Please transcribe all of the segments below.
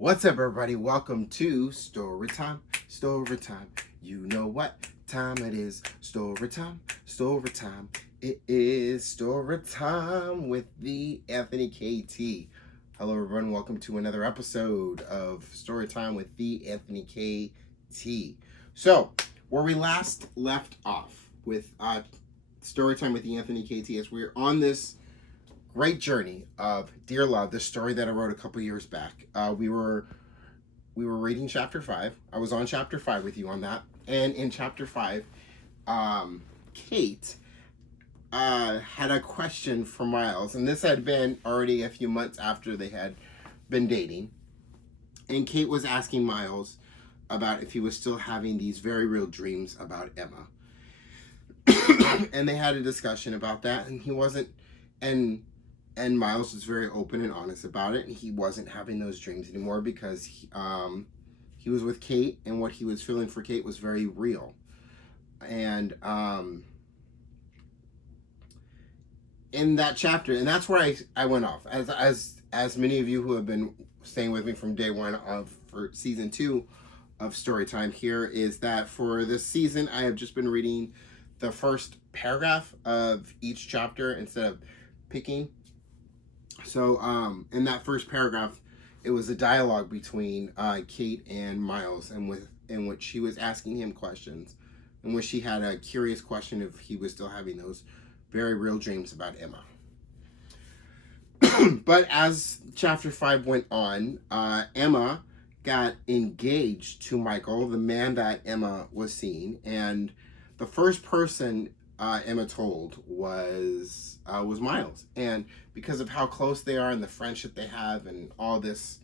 What's up, everybody? Welcome to Story Time. Story Time. You know what time it is. Story Time. Story Time. It is Story Time with the Anthony KT. Hello, everyone. Welcome to another episode of Story Time with the Anthony KT. So, where we last left off with Story Time with the Anthony KT is we're on this great journey of Dear Love, the story that I wrote a couple years back. We were reading chapter 5. I was on chapter 5 with you on that. And in chapter 5, Kate had a question for Miles. And this had been already a few months after they had been dating. And Kate was asking Miles about if he was still having these very real dreams about Emma. And they had a discussion about that. And he wasn't... And Miles was very open and honest about it. And he wasn't having those dreams anymore because he was with Kate, and what he was feeling for Kate was very real. And in that chapter, and that's where I went off. As many of you who have been staying with me from day one for season 2 of Storytime, here is that for this season, I have just been reading the first paragraph of each chapter instead of picking. So in that first paragraph, it was a dialogue between Kate and Miles, and in which she was asking him questions, in which she had a curious question if he was still having those very real dreams about Emma. But as chapter 5 went on, Emma got engaged to Michael, the man that Emma was seeing, and the first person Emma told was Miles. And because of how close they are and the friendship they have and all this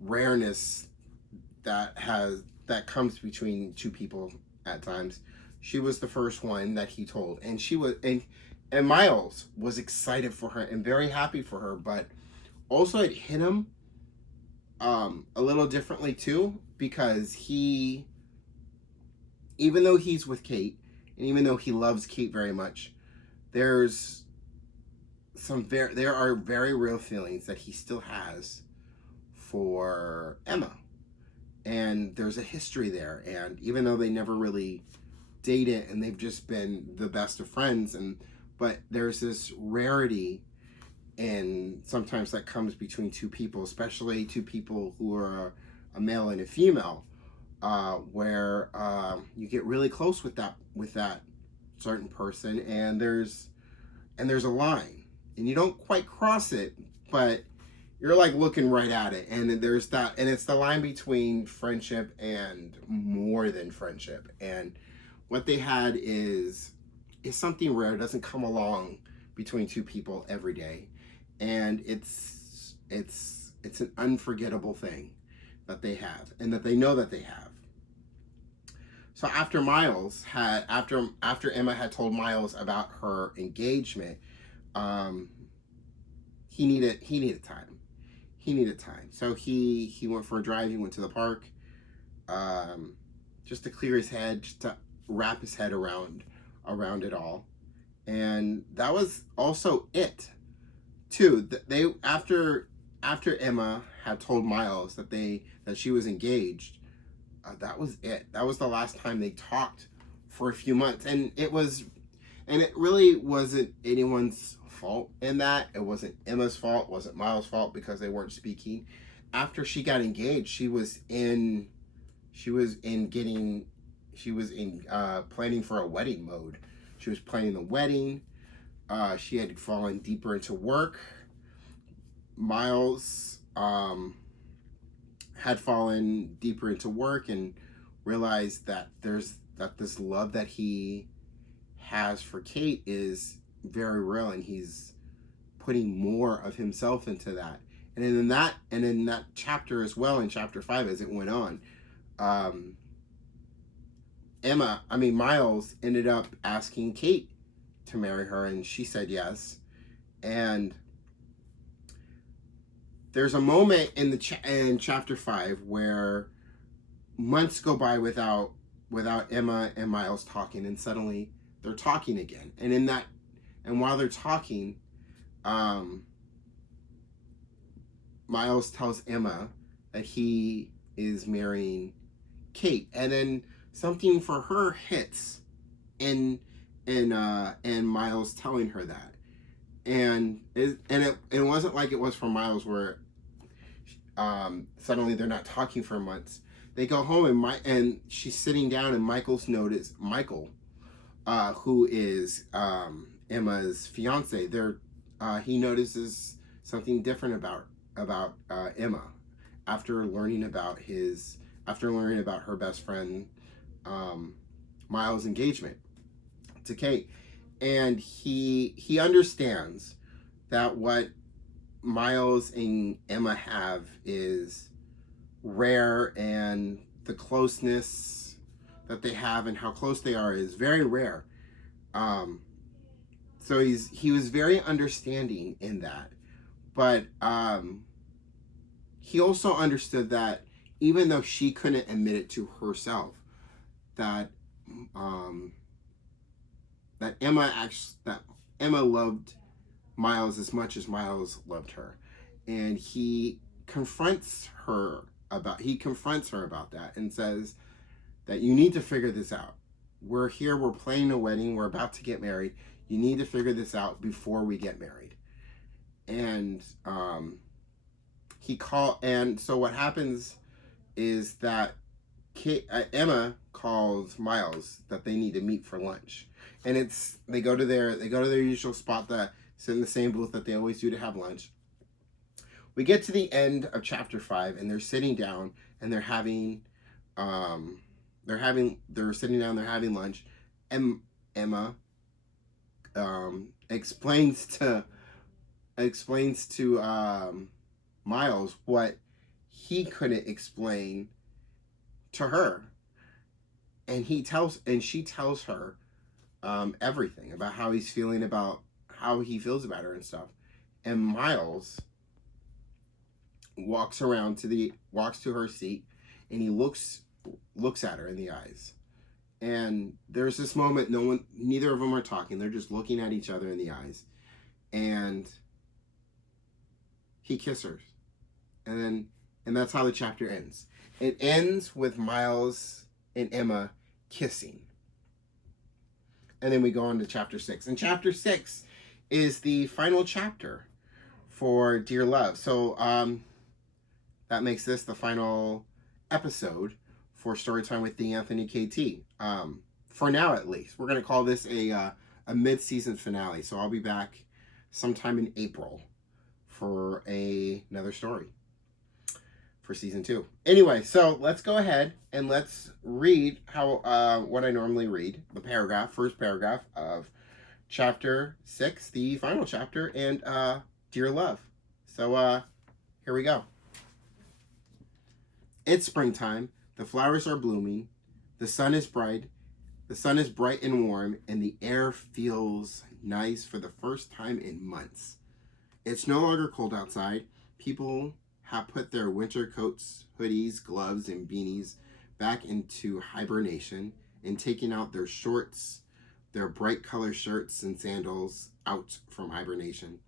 rareness that comes between two people at times, she was the first one that he told. And she was and Miles was excited for her and very happy for her, but also it hit him a little differently too, because even though he's with Kate, and even though he loves Kate very much, there are very real feelings that he still has for Emma. And there's a history there. And even though they never really dated and they've just been the best of friends, but there's this rarity and sometimes that comes between two people, especially two people who are a male and a female, where you get really close with that certain person, and there's a line, and you don't quite cross it, but you're like looking right at it, and there's that, and it's the line between friendship and more than friendship. And what they had is something rare. It doesn't come along between two people every day, and it's an unforgettable thing that they have, and that they know that they have. So after Emma had told Miles about her engagement, he needed time. He needed time. So he went for a drive. He went to the park, just to clear his head, just to wrap his head around it all. And that was also it, too. They after Emma had told Miles that she was engaged. That was it. That was the last time they talked for a few months. And it really wasn't anyone's fault in that. It wasn't Emma's fault. It wasn't Miles' fault because they weren't speaking. After she got engaged, she was in planning for a wedding mode. She was planning the wedding. She had fallen deeper into work. Miles had fallen deeper into work and realized that this love that he has for Kate is very real, and he's putting more of himself into that. And in that chapter as well, in chapter 5, as it went on, Miles ended up asking Kate to marry her, and she said yes. And there's a moment in chapter 5 where months go by without Emma and Miles talking, and suddenly they're talking again. And while they're talking, Miles tells Emma that he is marrying Kate, and then something for her hits, and and Miles telling her that, and it wasn't like it was for Miles where suddenly they're not talking for months. They go home and she's sitting down, and Michael, who is Emma's fiance. He notices something different about Emma after learning about her best friend Miles' engagement to Kate, and he understands that what Miles and Emma have is rare, and the closeness that they have and how close they are is very rare. Um, so he was very understanding in that, but he also understood that even though she couldn't admit it to herself, that um, that Emma loved Miles as much as Miles loved her, and he confronts her about that and says that you need to figure this out. We're here, we're planning a wedding, we're about to get married. You need to figure this out before we get married. And so what happens is that Emma calls Miles that they need to meet for lunch, and they go to their usual spot that sit in the same booth that they always do to have lunch. We get to the end of chapter 5, and they're sitting down and they're having lunch, and Emma explains to Miles what he couldn't explain to her, and she tells her everything about how he feels about her and stuff. And Miles walks to her seat, and he looks at her in the eyes. And there's this moment, neither of them are talking, they're just looking at each other in the eyes, and he kisses her, and that's how the chapter ends. It ends with Miles and Emma kissing. And then we go on to chapter 6. And chapter 6 is the final chapter for Dear Love. So that makes this the final episode for Storytime with the Anthony KT. For now, at least. We're going to call this a mid-season finale. So I'll be back sometime in April for another story for season 2. Anyway, so let's go ahead and let's read what I normally read. The first paragraph of chapter 6, the final chapter, and Dear Love. So here we go. It's springtime. The flowers are blooming. The sun is bright. The sun is bright and warm, and the air feels nice for the first time in months. It's no longer cold outside. People have put their winter coats, hoodies, gloves, and beanies back into hibernation and taken out their shorts, their bright color shirts and sandals out from hibernation.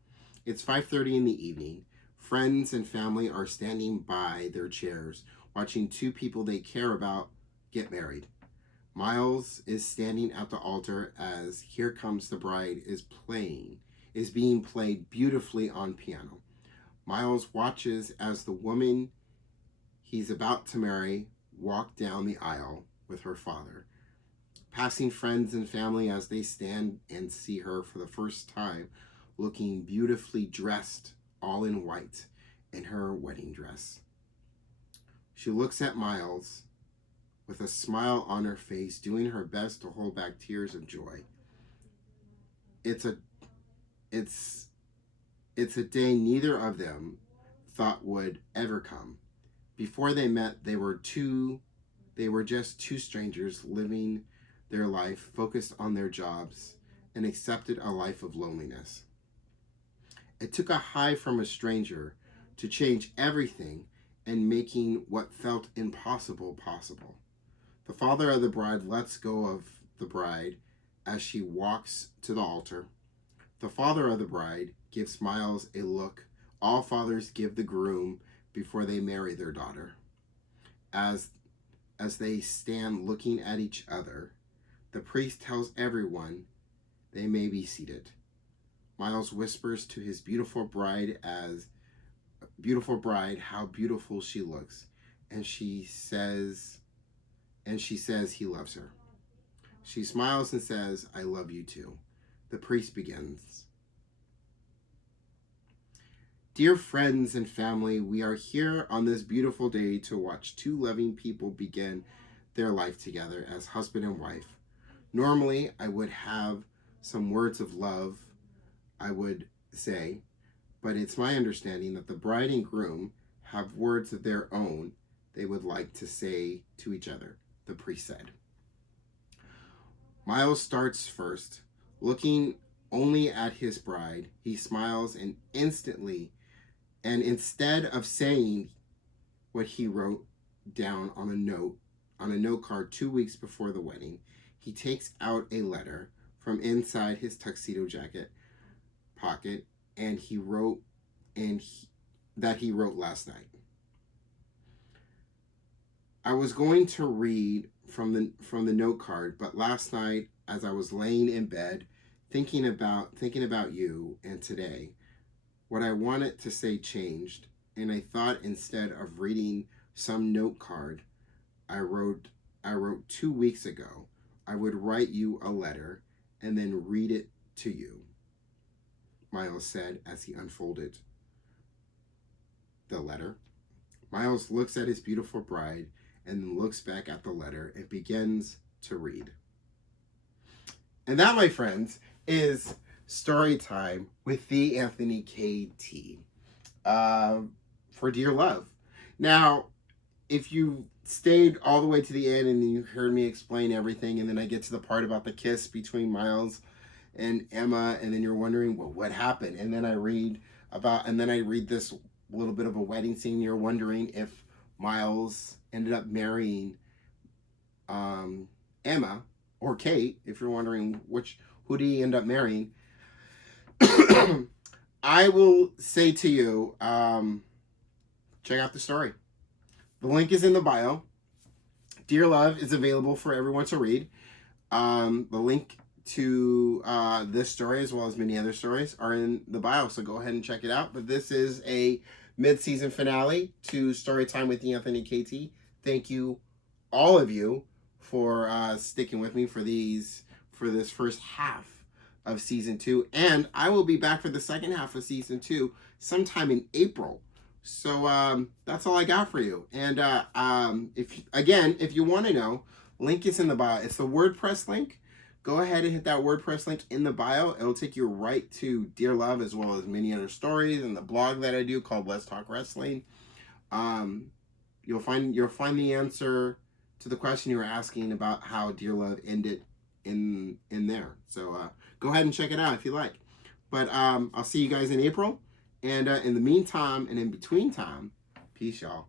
It's 5:30 in the evening. Friends and family are standing by their chairs, watching two people they care about get married. Miles is standing at the altar as Here Comes the Bride is being played beautifully on piano. Miles watches as the woman he's about to marry walk down the aisle with her father, passing friends and family as they stand and see her for the first time, looking beautifully dressed, all in white, in her wedding dress. She looks at Miles with a smile on her face, doing her best to hold back tears of joy. It's a day neither of them thought would ever come. Before they met, they were just two strangers living their life, focused on their jobs, and accepted a life of loneliness. It took a hi from a stranger to change everything and making what felt impossible possible. The father of the bride lets go of the bride as she walks to the altar. The father of the bride gives Miles a look all fathers give the groom before they marry their daughter. As they stand looking at each other, the priest tells everyone they may be seated. Miles whispers to his beautiful bride how beautiful she looks, and she says he loves her. She smiles and says, "I love you too." The priest begins. Dear friends and family, we are here on this beautiful day to watch two loving people begin their life together as husband and wife. Normally, I would have some words of love I would say, but it's my understanding that the bride and groom have words of their own they would like to say to each other, the priest said. Miles starts first. Looking only at his bride, he smiles and instead of saying what he wrote down on a note card 2 weeks before the wedding, he takes out a letter from inside his tuxedo jacket pocket and that he wrote last night. I was going to read from the note card, but last night as I was laying in bed thinking about you and today, what I wanted to say changed, and I thought instead of reading some note card I wrote 2 weeks ago, I would write you a letter and then read it to you, Miles said as he unfolded the letter. Miles looks at his beautiful bride and then looks back at the letter and begins to read. And that, my friends, is story time with the Anthony KT for Dear Love. Now, if you stayed all the way to the end and you heard me explain everything, and then I get to the part about the kiss between Miles and Emma, and then you're wondering, well, what happened? And then I read this little bit of a wedding scene. You're wondering if Miles ended up marrying Emma or Kate. If you're wondering who did he end up marrying, I will say to you, check out the story. The link is in the bio. Dear Love is available for everyone to read. The link to this story, as well as many other stories, are in the bio, so go ahead and check it out. But this is a mid-season finale to Storytime with the Anthony KT. Thank you, all of you, for sticking with me for this first half of season 2, and I will be back for the second half of season 2 sometime in April. So that's all I got for you. And if you want to know, link is in the bio. It's the WordPress link. Go ahead and hit that WordPress link in the bio. It'll take you right to Dear Love, as well as many other stories and the blog that I do called Let's Talk Wrestling. You'll find the answer to the question you were asking about how Dear Love ended in there. So go ahead and check it out if you like. But I'll see you guys in April. And in the meantime and in between time, peace, y'all.